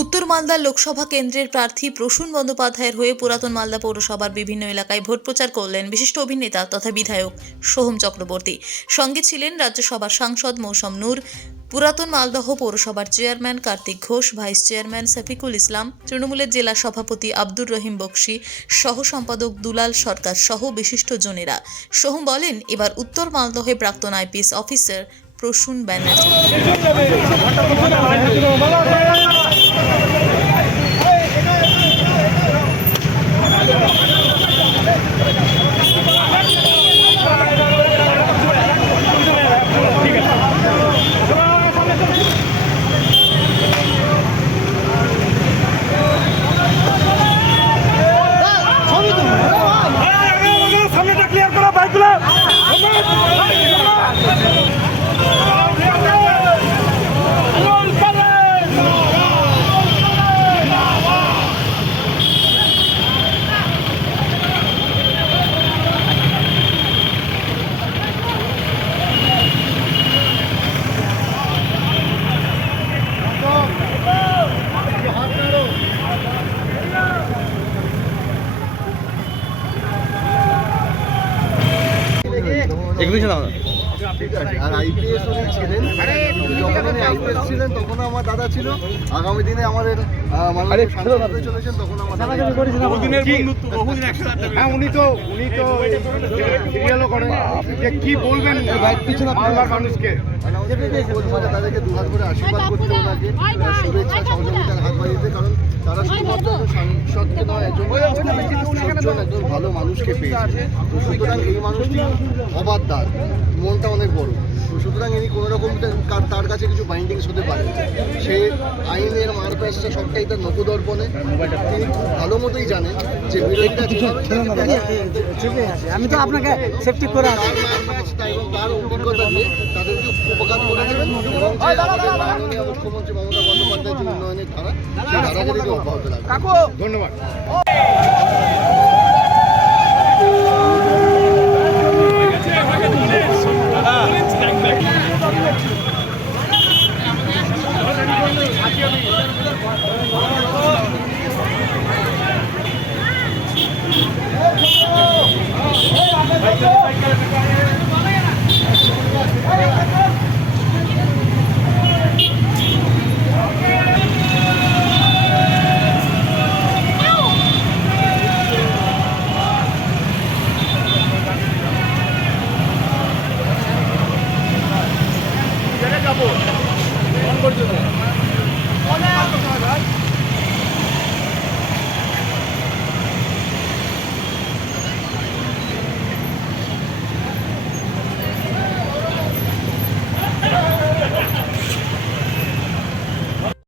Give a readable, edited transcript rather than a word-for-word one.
উত্তর মালদা লোকসভা কেন্দ্রের প্রার্থী প্রসূন বন্দ্যোপাধ্যায়ের হয়ে পুরাতন মালদা পৌরসভার বিভিন্ন এলাকায় ভোট প্রচার করলেন বিশিষ্ট অভিনেতা তথা বিধায়ক সোহম চক্রবর্তী। সঙ্গে ছিলেন রাজ্যসভার সাংসদ মৌসম নূর, পুরাতন মালদহ পৌরসভার chairman Kartik Ghosh, vice chairman Shafiqul Islam, তৃণমূলের জেলা সভাপতি আব্দুর রহিম বক্সি, সহ সম্পাদক দুলাল সরকার সহ বিশিষ্টজনেরা। সোহম বলেন, এবার উত্তর মালদহে প্রাক্তন আইপিএস অফিসার প্রসূন ব্যানার্জি। আর আইপিএস উনি ছিলেন, যখন উনি আইপিএস ছিলেন তখন আমার দাদা ছিল। আগামী দিনে আমাদের চলেছেন তখন আমার উনি তো সিরিয়ালও করেন। কি বলবেন বাংলার মানুষকে? তাদেরকে দুহাত করে আশীর্বাদ করতে, ওনাকে শুভেচ্ছা সহযোগিতার হাত বাড়িতে, কারণ তারা শুধুমাত্র সাংসদকে নয়, একজন ভালো মানুষকে পেয়েছে। তো সুতরাং এই মানুষটি অবাধ্যার, মনটা অনেক বড়। তো সুতরাং ইনি কোনো রকম তার কাছে কিছু বাইন্ডিংস হতে পারে। সে আইনের মারপ্যাচটা সবটাই তার নকুদর্পণে। তিনি খুব ভালো মতোই জানেন যে বিরোধীরা আমি তো আপনাকে সেফটি করে এবং তার অভিজ্ঞতা দিয়ে তাদেরকে উপকার করে দেবেন এবং মাননীয় মুখ্যমন্ত্রী মমতা বন্দ্যোপাধ্যায়ের যে উন্নয়নের ধারা সেই ধারাকে অব্যাহত রাখবেন। ধন্যবাদ।